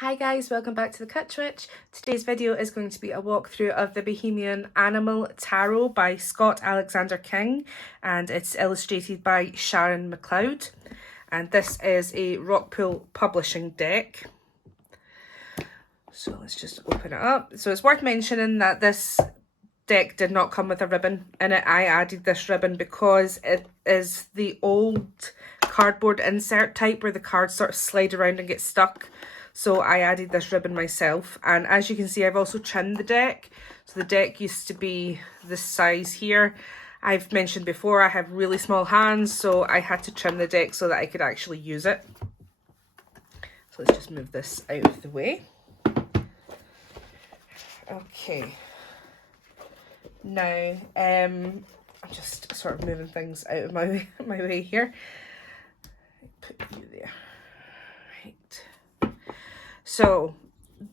Hi guys, welcome back to the Cwtch Witch. Today's video is going to be a walkthrough of the Bohemian Animal Tarot by Scott Alexander King, and it's illustrated by Sharon McLeod. And this is a Rockpool publishing deck. So let's just open it up. So it's worth mentioning that this deck did not come with a ribbon in it. I added this ribbon because it is the old cardboard insert type where the cards sort of slide around and get stuck. So I added this ribbon myself, and as you can see, I've also trimmed the deck. So the deck used to be this size here. I've mentioned before I have really small hands, so I had to trim the deck so that I could actually use it. So let's just move this out of the way. Okay. Now, I'm just sort of moving things out of my way here. Put you there. Right. So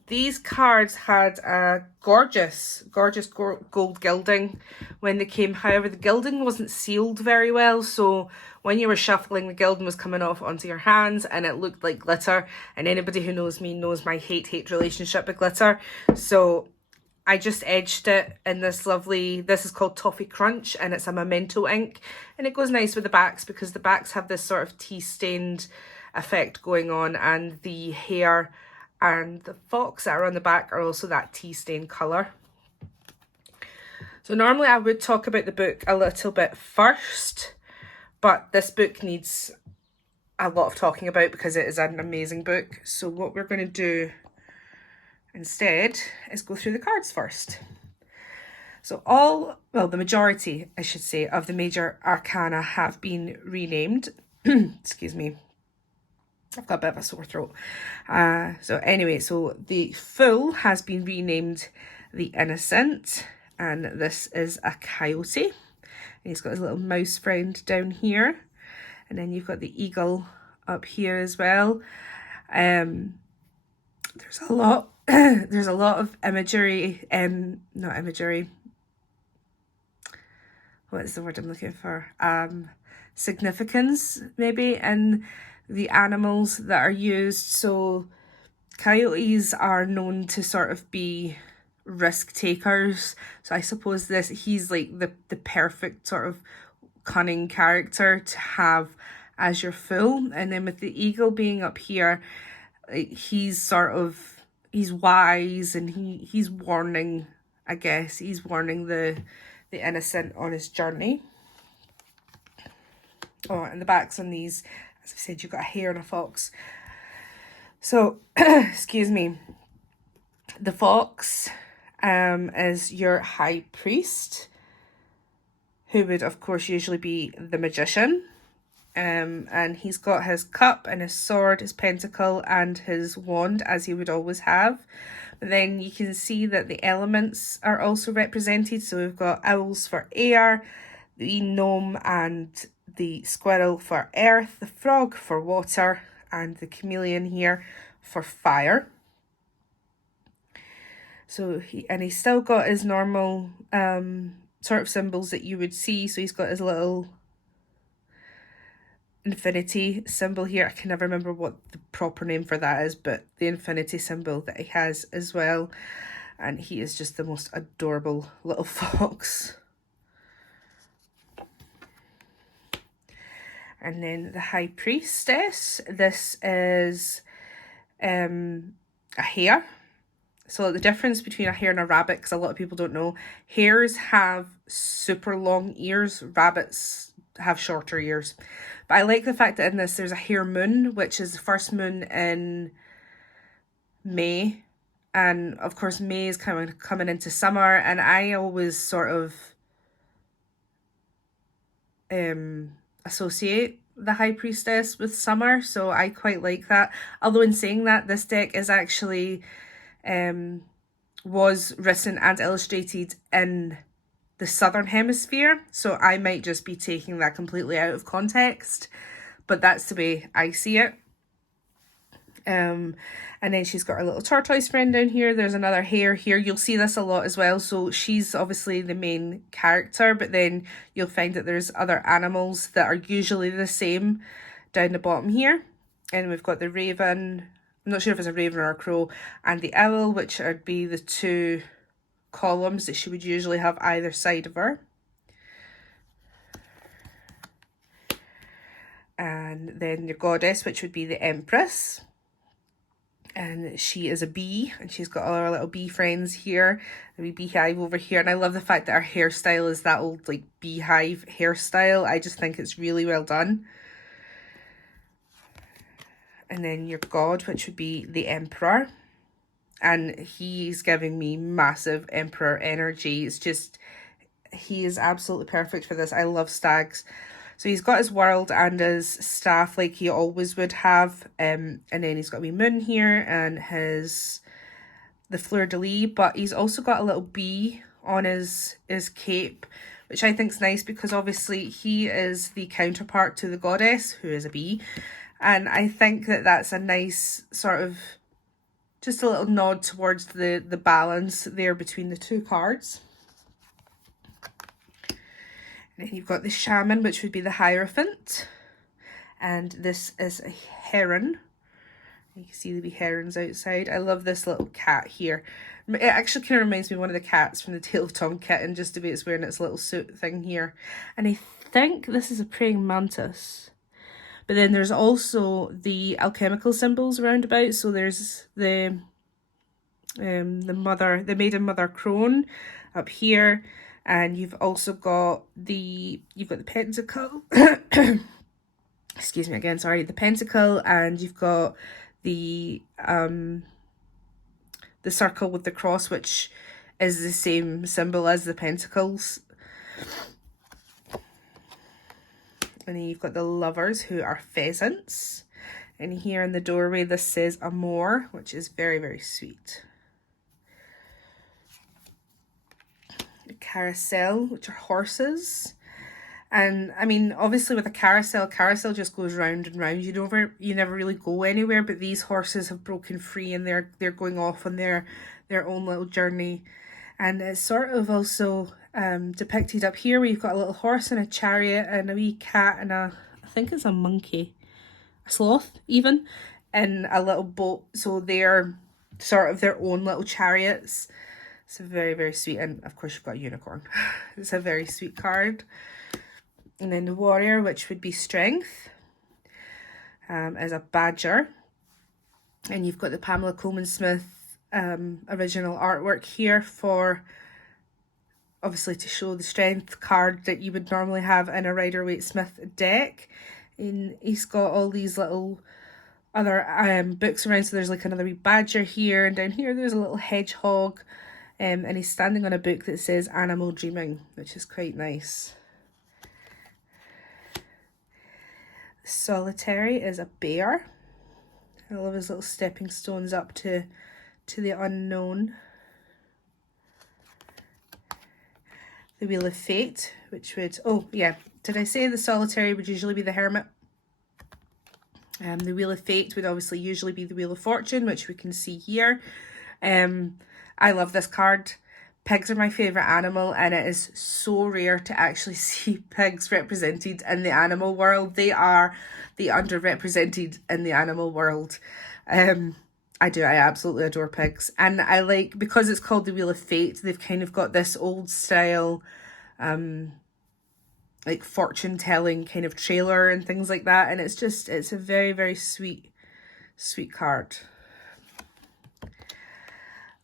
these cards had a gorgeous gold gilding when they came. However, the gilding wasn't sealed very well, so when you were shuffling, the gilding was coming off onto your hands and it looked like glitter. And anybody who knows me knows my hate relationship with glitter. So I just edged it in this lovely, this is called Toffee Crunch, and it's a memento ink, and it goes nice with the backs because the backs have this sort of tea stained effect going on, and the hair and the fox that are on the back are also that tea stain colour. So normally I would talk about the book a little bit first, but this book needs a lot of talking about because it is an amazing book. So what we're going to do instead is go through the cards first. So the majority, I should say, of the major arcana have been renamed. Excuse me. I've got a bit of a sore throat. So anyway, so the Fool has been renamed the Innocent, and this is a coyote. And he's got his little mouse friend down here, and then you've got the eagle up here as well. There's a lot. There's a lot of imagery. Not imagery. What is the word I'm looking for? Significance, maybe, in the animals that are used. So coyotes are known to sort of be risk takers. So I suppose he's like the perfect sort of cunning character to have as your fool. And then with the eagle being up here, he's wise, and he's warning, I guess, he's warning the innocent on his journey. Oh, and the backs on these, as I said, you've got a hare and a fox. So, excuse me. The fox is your high priest, who would, of course, usually be the magician. And he's got his cup and his sword, his pentacle, and his wand, as he would always have. But then you can see that the elements are also represented. So we've got owls for air, the gnome and the squirrel for earth, the frog for water, and the chameleon here for fire. So he's still got his normal sort of symbols that you would see. So he's got his little infinity symbol here. I can never remember what the proper name for that is, but the infinity symbol that he has as well. And he is just the most adorable little fox. And then the high priestess, this is a hare. So the difference between a hare and a rabbit, because a lot of people don't know, hares have super long ears, rabbits have shorter ears. But I like the fact that in this there's a hare moon, which is the first moon in May. And of course May is kind of coming into summer, and I always sort of associate the high priestess with summer, so I quite like that. Although in saying that, this deck is actually was written and illustrated in the southern hemisphere, so I might just be taking that completely out of context, but that's the way I see it. And then she's got her little tortoise friend down here. There's another hare here. You'll see this a lot as well. So she's obviously the main character, but then you'll find that there's other animals that are usually the same down the bottom here. And we've got the raven, I'm not sure if it's a raven or a crow, and the owl, which would be the two columns that she would usually have either side of her. And then your goddess, which would be the empress. And she is a bee, and she's got all her little bee friends here, a wee beehive over here. And I love the fact that her hairstyle is that old like beehive hairstyle. I just think it's really well done. And then your god, which would be the emperor. And he's giving me massive emperor energy. It's just, he is absolutely perfect for this. I love stags. So he's got his world and his staff like he always would have. And then he's got a wee moon here and the fleur-de-lis. But he's also got a little bee on his cape, which I think is nice because obviously he is the counterpart to the goddess, who is a bee. And I think that that's a nice sort of, just a little nod towards the balance there between the two cards. And then you've got the shaman, which would be the Hierophant. And this is a heron. You can see the wee herons outside. I love this little cat here. It actually kind of reminds me of one of the cats from the Tale of Tom Kitten, just the way it's wearing its little suit thing here. And I think this is a praying mantis. But then there's also the alchemical symbols around about. So there's the maiden mother crone up here, and you've also got the pentacle. Excuse me again, sorry, the pentacle, and you've got the circle with the cross, which is the same symbol as the pentacles. And then you've got the lovers, who are pheasants. And here in the doorway, this says Amour, which is very, very sweet. The carousel, which are horses. And I mean, obviously with a carousel just goes round and round. You never really go anywhere, but these horses have broken free and they're going off on their own little journey. And it's sort of also depicted up here where you've got a little horse and a chariot and a wee cat and I think it's a monkey, a sloth even, in a little boat. So they're sort of their own little chariots. It's very, very sweet. And of course you've got a unicorn. It's a very sweet card. And then the warrior, which would be strength, is a badger. And you've got the Pamela Coleman Smith original artwork here for, obviously, to show the strength card that you would normally have in a Rider-Waite-Smith deck. And he's got all these little other books around. So there's like another wee badger here, and down here there's a little hedgehog. And he's standing on a book that says Animal Dreaming, which is quite nice. Solitary is a bear. I love his little stepping stones up to the unknown. The Wheel of Fate, which would, oh yeah, did I say the solitary would usually be the hermit? The Wheel of Fate would obviously usually be the Wheel of Fortune, which we can see here. I love this card. Pigs are my favourite animal, and it is so rare to actually see pigs represented in the animal world. They are the underrepresented in the animal world. I absolutely adore pigs. And I like, because it's called the Wheel of Fate, they've kind of got this old style, like fortune telling kind of trailer and things like that. And it's a very, very sweet card.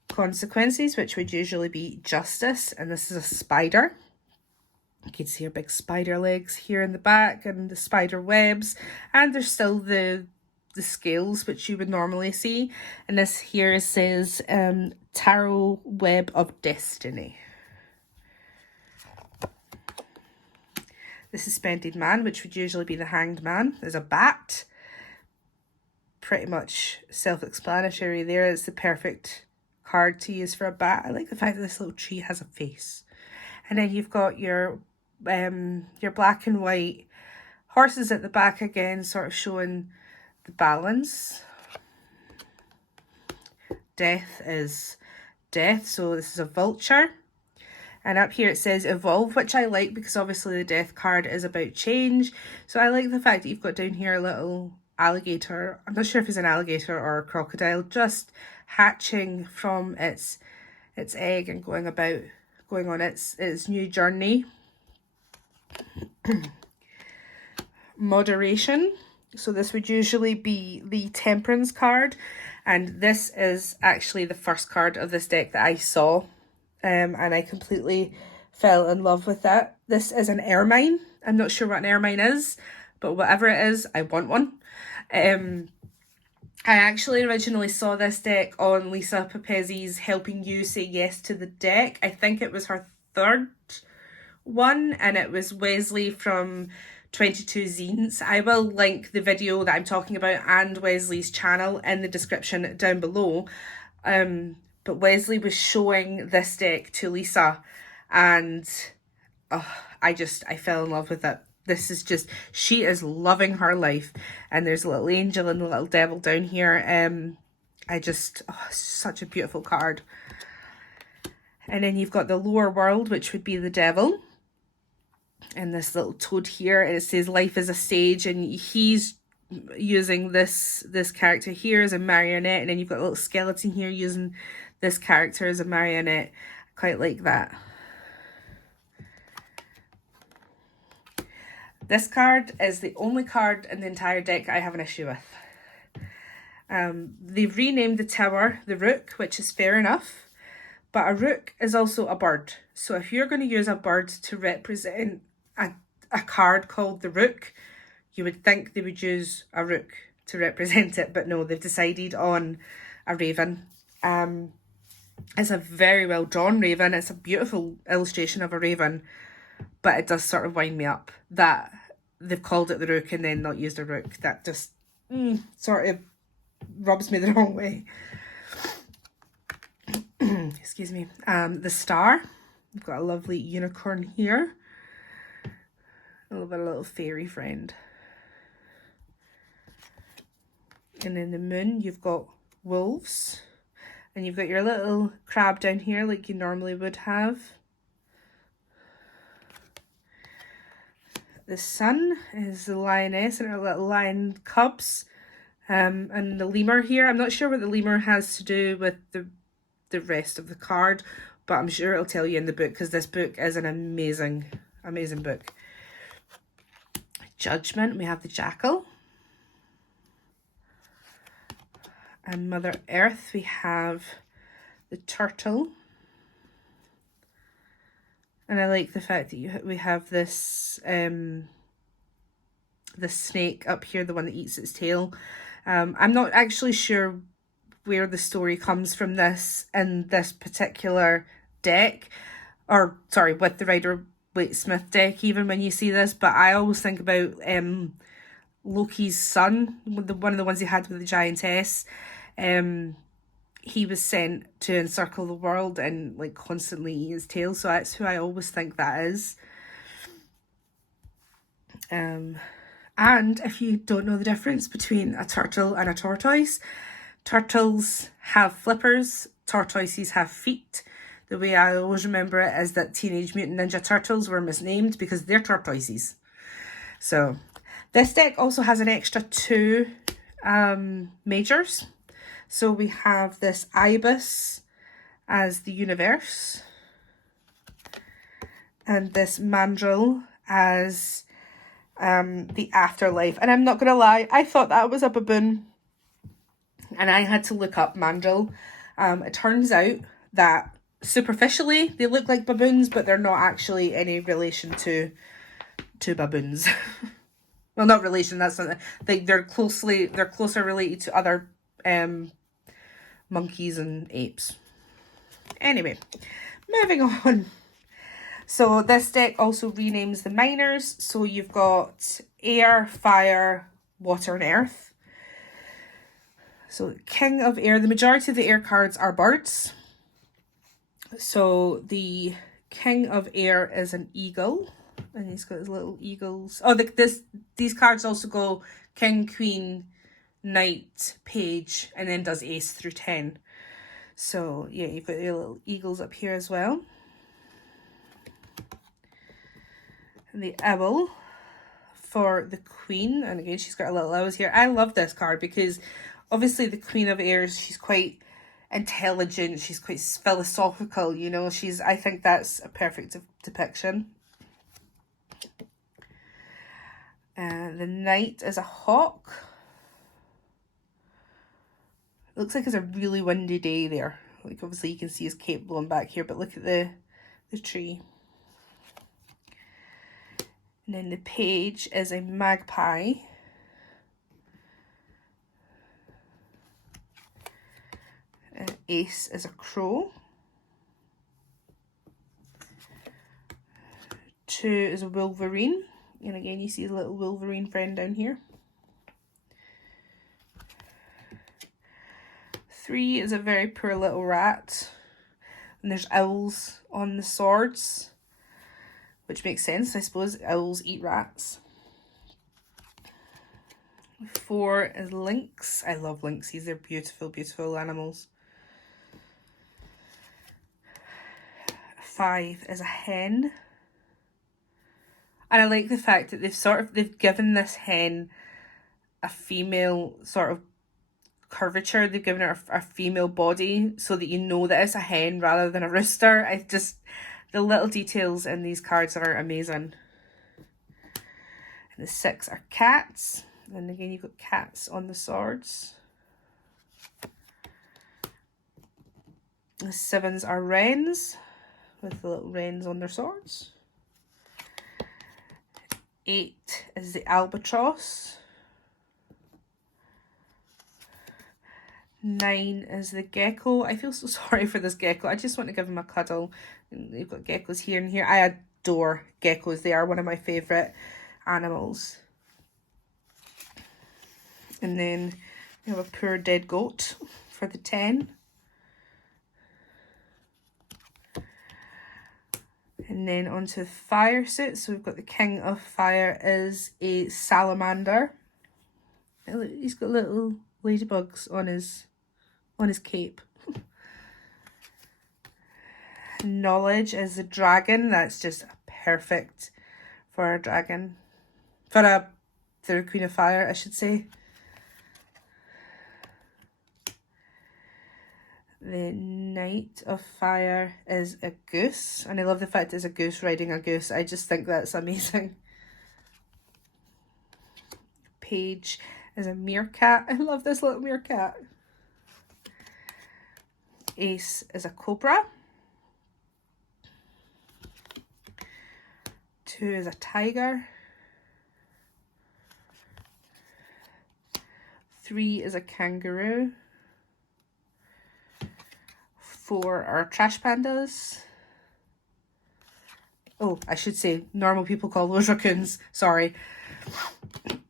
Consequences, which would usually be justice, and this is a spider. You can see her big spider legs here in the back and the spider webs, and there's still the scales which you would normally see. And this here says Tarot Web of Destiny. The Suspended Man, which would usually be the Hanged Man. There's a bat. Pretty much self-explanatory there. It's the perfect card to use for a bat. I like the fact that this little tree has a face. And then you've got your black and white horses at the back again, sort of showing the balance. Death is death, so this is a vulture. And up here it says evolve, which I like because obviously the death card is about change. So I like the fact that you've got down here a little alligator. I'm not sure if it's an alligator or a crocodile, just hatching from its egg and going on its new journey. Moderation. So this would usually be the Temperance card, and this is actually the first card of this deck that I saw, and I completely fell in love with that. This is an ermine. I'm not sure what an ermine is, but whatever it is, I want one. I actually originally saw this deck on Lisa Papezzi's Helping You Say Yes to the Deck. I think it was her third one, and it was Wesley from 22 Zines. I will link the video that I'm talking about and Wesley's channel in the description down below. But Wesley was showing this deck to Lisa, and I fell in love with it. This is just, she is loving her life, and there's a little angel and a little devil down here. Such a beautiful card. And then you've got the lower world, which would be the devil, and this little toad here, and it says life is a stage, and he's using this character here as a marionette, and then you've got a little skeleton here using this character as a marionette. I quite like that. This card is the only card in the entire deck I have an issue with. They've renamed the tower the Rook, which is fair enough, but a rook is also a bird. So if you're going to use a bird to represent a card called the Rook, you would think they would use a rook to represent it, but no, they've decided on a raven. It's a very well drawn raven. It's a beautiful illustration of a raven, but it does sort of wind me up that they've called it the Rook and then not used a rook. That just sort of rubs me the wrong way. Excuse me. The star. We've got a lovely unicorn here. A little fairy friend. And then the moon, you've got wolves. And you've got your little crab down here like you normally would have. The sun is the lioness and her little lion cubs. And the lemur here. I'm not sure what the lemur has to do with the rest of the card, but I'm sure it'll tell you in the book, because this book is an amazing book. Judgment, we have the jackal. And Mother Earth, we have the turtle. And I like the fact that we have this the snake up here, the one that eats its tail. I'm not actually sure where the story comes from this in this particular deck, or sorry, with the Rider-Waite-Smith deck, even when you see this, but I always think about Loki's son, one of the ones he had with the giantess. He was sent to encircle the world and like constantly eat his tail, so that's who I always think that is. And if you don't know the difference between a turtle and a tortoise, turtles have flippers, tortoises have feet. The way I always remember it is that Teenage Mutant Ninja Turtles were misnamed because they're tortoises. So this deck also has an extra 2 majors. So we have this ibis as the universe, and this mandrill as the afterlife. And I'm not going to lie, I thought that was a baboon, and I had to look up mandrill. It turns out that superficially they look like baboons, but they're not actually any relation to baboons. Well, not relation, that's not, they're closer related to other monkeys and apes. Anyway, moving on. So this deck also renames the minors. So you've got air, fire, water, and earth. So King of Air, the majority of the air cards are birds. So the King of Air is an eagle, and he's got his little eagles. Oh, these cards also go King, Queen, Knight, Page, and then does Ace through 10. So yeah, you've got your little eagles up here as well. And the owl, for the Queen. And again, she's got a little O's here. I love this card because obviously the Queen of Airs, she's quite intelligent. She's quite philosophical, you know. I think that's a perfect depiction. The Knight is a hawk. Looks like it's a really windy day there. Like obviously you can see his cape blowing back here, but look at the tree. And then the Page is a magpie. Ace is a crow. 2 is a Wolverine. And again, you see the little Wolverine friend down here. 3 is a very poor little rat. And there's owls on the swords, which makes sense, I suppose. Owls eat rats. 4 is lynx. I love lynxes. They're beautiful, beautiful animals. 5 is a hen. And I like the fact that they've given this hen a female sort of curvature. They've given her a female body so that you know that it's a hen rather than a rooster. The little details in these cards are amazing. And the 6 are cats. And again, you've got cats on the swords. The 7s are wrens, with the little wrens on their swords. 8 is the albatross. 9 is the gecko. I feel so sorry for this gecko. I just want to give him a cuddle. And you've got geckos here and here. I adore geckos. They are one of my favourite animals. And then we have a poor dead goat for the 10. And then onto the fire suit. So we've got the King of Fire is a salamander. He's got little ladybugs on his cape. Knowledge is a dragon. That's just perfect for a dragon. For the Queen of Fire, I should say. The Knight of Fire is a goose. And I love the fact it's a goose riding a goose. I just think that's amazing. Page is a meerkat. I love this little meerkat. Ace is a cobra. 2 is a tiger. 3 is a kangaroo. 4 are trash pandas. Oh, I should say normal people call those raccoons. Sorry.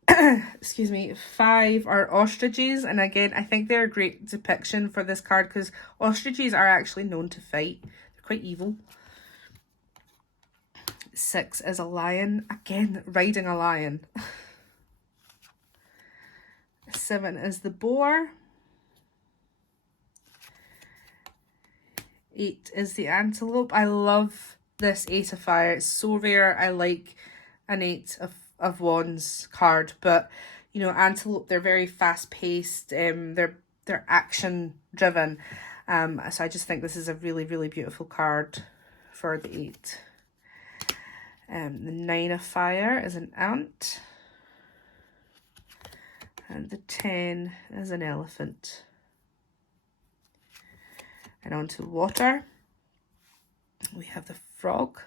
Excuse me. 5 are ostriches. And again, I think they're a great depiction for this card because ostriches are actually known to fight. They're quite evil. 6 is a lion. Again, riding a lion. 7 is the boar. 8 is the antelope. I love this 8 of Fire. It's so rare. I like an 8 of Wands card, but you know, antelope, they're very fast paced. They're action driven. So I just think this is a really, really beautiful card for the 8. The 9 of Fire is an ant. And the 10 is an elephant. And on to water, we have the frog.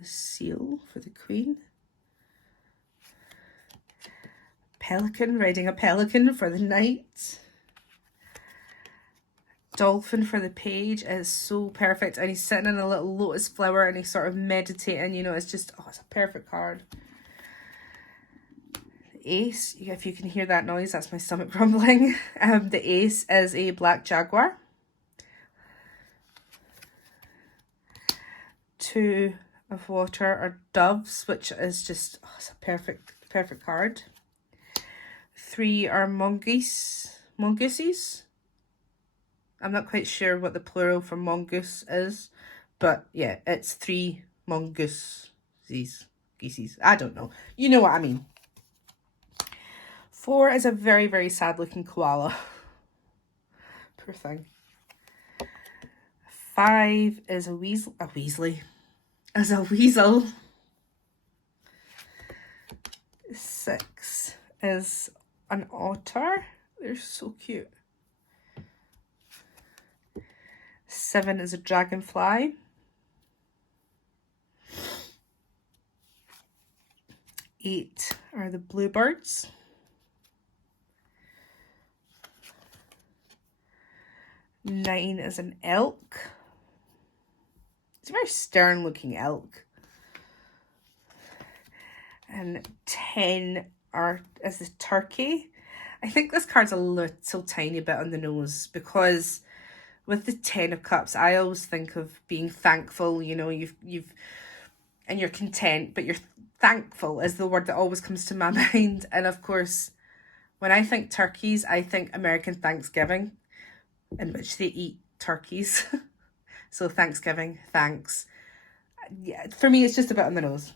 The seal for the Queen. Pelican, riding a pelican for the Knight. Dolphin for the Page is so perfect. And he's sitting in a little lotus flower and he's sort of meditating. You know, it's just, oh, it's a perfect card. Ace, if you can hear that noise, that's my stomach rumbling. The Ace is a black jaguar. 2 of water are doves, which is just, oh, it's a perfect card. 3 are mongooses. I'm not quite sure what the plural for mongoose is, But yeah, it's 3 mongooses. Geesees. I don't know. You know what I mean. 4 is a very, very sad looking koala. Poor thing. 5 is a weasel. As a weasel. 6 is an otter. They're so cute. 7 is a dragonfly. 8 are the bluebirds. 9 is an elk. It's a very stern looking elk. And 10 is the turkey. I think this card's a little tiny bit on the nose, because with the 10 of cups, I always think of being thankful. You know, and you're content, but you're thankful is the word that always comes to my mind. And of course, when I think turkeys, I think American Thanksgiving, in which they eat turkeys. So Thanksgiving, thanks. Yeah, for me, it's just a bit on the nose.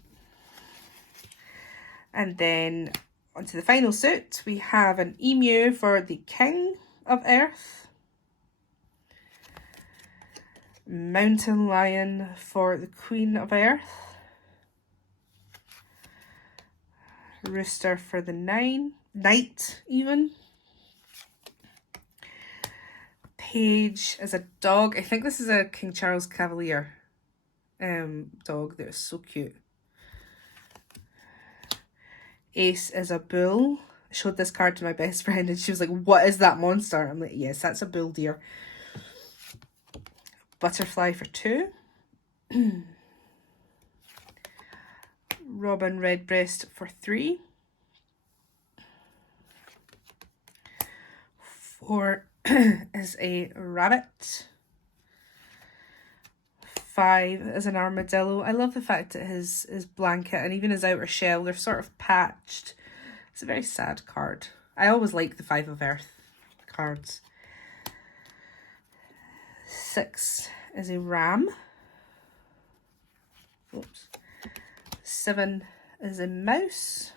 And then onto the final suit, we have an emu for the King of Earth. Mountain lion for the Queen of Earth. Rooster for the knight even. Page is a dog. I think this is a King Charles Cavalier dog. That is so cute. Ace is a bull. I showed this card to my best friend and she was like, what is that monster? I'm like, yes, that's a bull deer. Butterfly for 2. Robin Redbreast for 3. 4 is a rabbit. 5 is an armadillo. I love the fact that his blanket and even his outer shell, they're sort of patched. It's a very sad card. I always like the 5 of Earth cards. 6 is a ram. Oops. 7 is a mouse.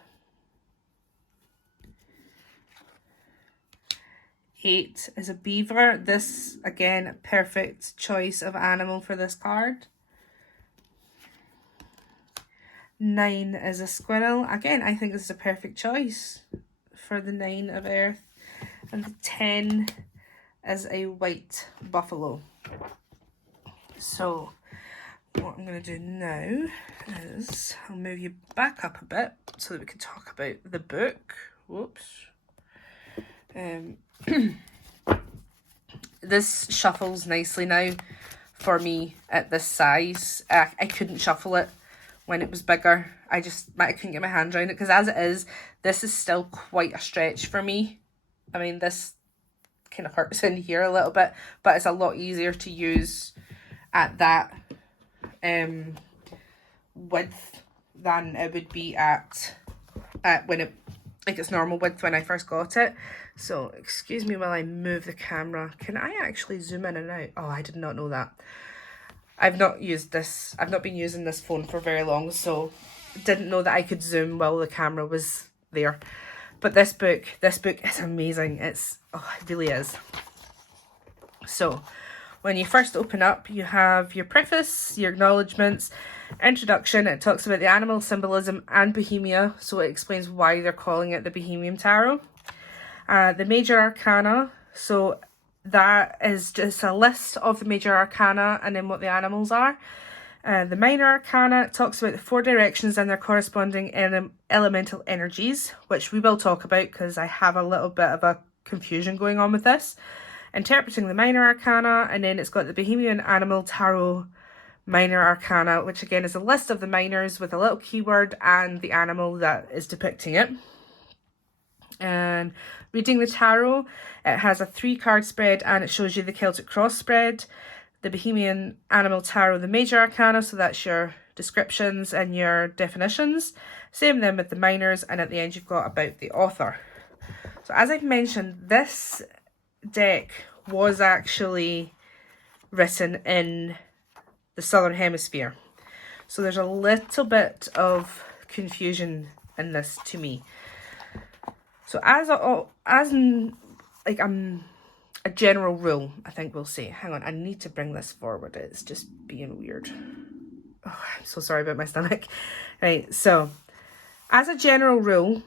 8 is a beaver. This, again, a perfect choice of animal for this card. 9 is a squirrel. Again, I think this is a perfect choice for the 9 of Earth. And the 10 is a white buffalo. So what I'm going to do now is I'll move you back up a bit so that we can talk about the book. Whoops. This shuffles nicely now for me at this size. I couldn't shuffle it when it was bigger. I couldn't get my hand around it, because as it is, this is still quite a stretch for me. I mean, this kind of hurts in here a little bit, but it's a lot easier to use at that width than it would be at when it, like, its normal width when I first got it. So excuse me while I move the camera. Can I actually zoom in and out? Oh, I did not know that. I've not been using this phone for very long, so didn't know that I could zoom while the camera was there. But this book is amazing. It really is. So when you first open up, you have your preface, your acknowledgements, introduction. It talks about the animal symbolism and Bohemia, so it explains why they're calling it the Bohemian Tarot. The major arcana, so that is just a list of the major arcana and then what the animals are. The minor arcana talks about the 4 directions and their corresponding elemental energies, which we will talk about because I have a little bit of a confusion going on with this. Interpreting the minor arcana, and then it's got the Bohemian Animal Tarot Minor Arcana, which again is a list of the minors with a little keyword and the animal that is depicting it. And reading the tarot, it has a 3-card spread and it shows you the Celtic Cross spread, the Bohemian Animal Tarot, the major arcana, so that's your descriptions and your definitions. Same then with the minors, and at the end you've got about the author. So as I've mentioned, this deck was actually written in the Southern Hemisphere. So there's a little bit of confusion in this to me. So as a general rule, I think we'll say, hang on, I need to bring this forward. It's just being weird. Oh, I'm so sorry about my stomach. Right, so as a general rule,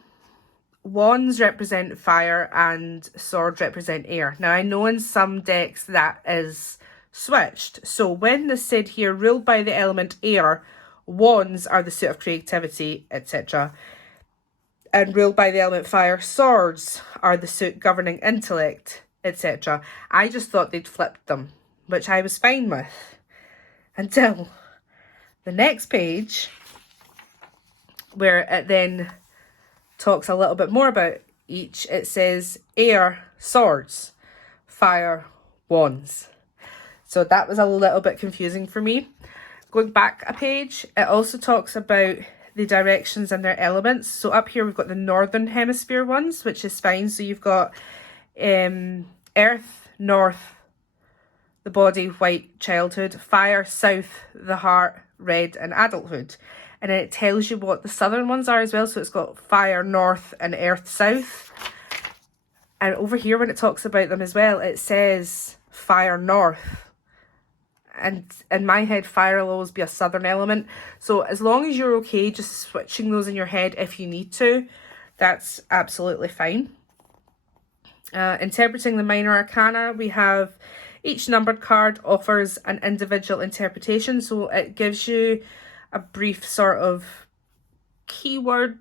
wands represent fire and swords represent air. Now, I know in some decks that is switched. So when they said here, ruled by the element air, wands are the suit of creativity, etc. And ruled by the element fire, swords are the suit governing intellect, etc. I just thought they'd flipped them, which I was fine with. Until the next page, where it then talks a little bit more about each. It says air, swords, fire, wands. So that was a little bit confusing for me. Going back a page, it also talks about the directions and their elements. So up here we've got the Northern Hemisphere ones, which is fine. So you've got earth, north, the body, white, childhood, fire, south, the heart, red, and adulthood. And then it tells you what the southern ones are as well. So it's got fire, north, and earth, south. And over here when it talks about them as well, it says fire, north. And in my head, fire will always be a southern element. So as long as you're okay just switching those in your head if you need to, that's absolutely fine. Interpreting the minor arcana, we have each numbered card offers an individual interpretation. So it gives you a brief sort of keyword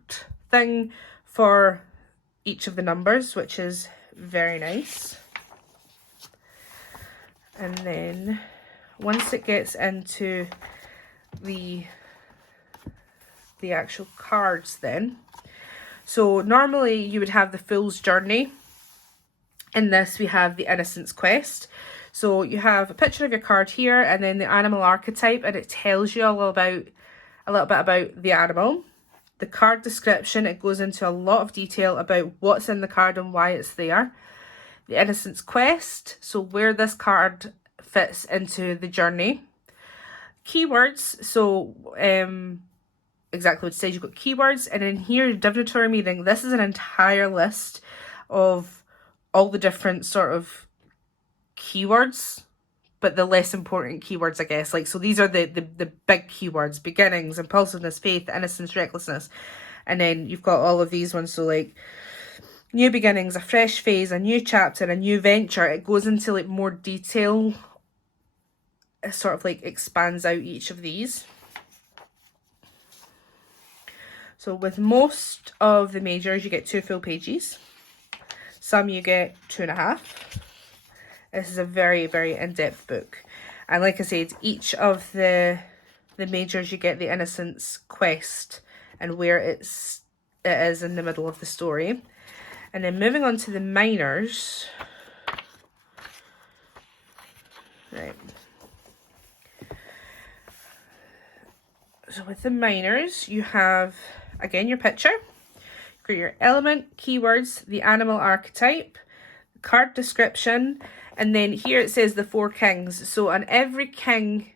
thing for each of the numbers, which is very nice. And then once it gets into the actual cards then, so normally you would have the Fool's Journey. In this we have the Innocence Quest. So you have a picture of your card here and then the animal archetype, and it tells you a little bit about the animal. The card description, it goes into a lot of detail about what's in the card and why it's there. The Innocence Quest, so where this card fits into the journey. Keywords, so exactly what it says, you've got keywords, and in here, divinatory meaning. This is an entire list of all the different sort of keywords, but the less important keywords, I guess. Like, so these are the big keywords: beginnings, impulsiveness, faith, innocence, recklessness. And then you've got all of these ones, so like new beginnings, a fresh phase, a new chapter, a new venture. It goes into like more detail. It sort of like expands out each of these. So with most of the majors, you get 2 full pages. Some you get 2.5. This is a very, very in-depth book. And like I said, each of the majors, you get the Innocence Quest and where it is in the middle of the story. And then moving on to the minors. Right. So with the minors, you have, again, your picture. You've got your element, keywords, the animal archetype, card description, and then here it says the 4 kings. So on every king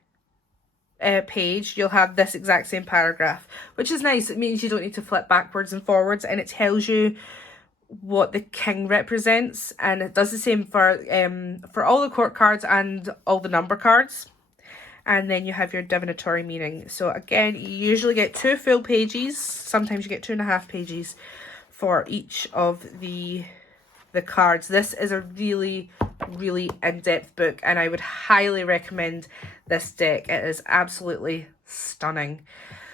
page, you'll have this exact same paragraph, which is nice. It means you don't need to flip backwards and forwards, and it tells you what the king represents, and it does the same for all the court cards and all the number cards. And then you have your divinatory meaning. So again, you usually get 2 full pages. Sometimes you get 2.5 pages for each of the cards. This is a really, really in-depth book, and I would highly recommend this deck. It is absolutely stunning.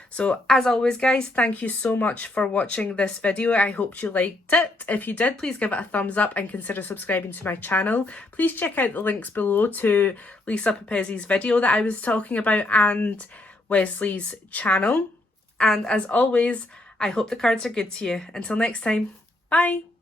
So as always, guys, thank you so much for watching this video. I hope you liked it. If you did, please give it a thumbs up and consider subscribing to my channel. Please check out the links below to Lisa Papezzi's video that I was talking about and Wesley's channel. And as always, I hope the cards are good to you. Until next time, bye!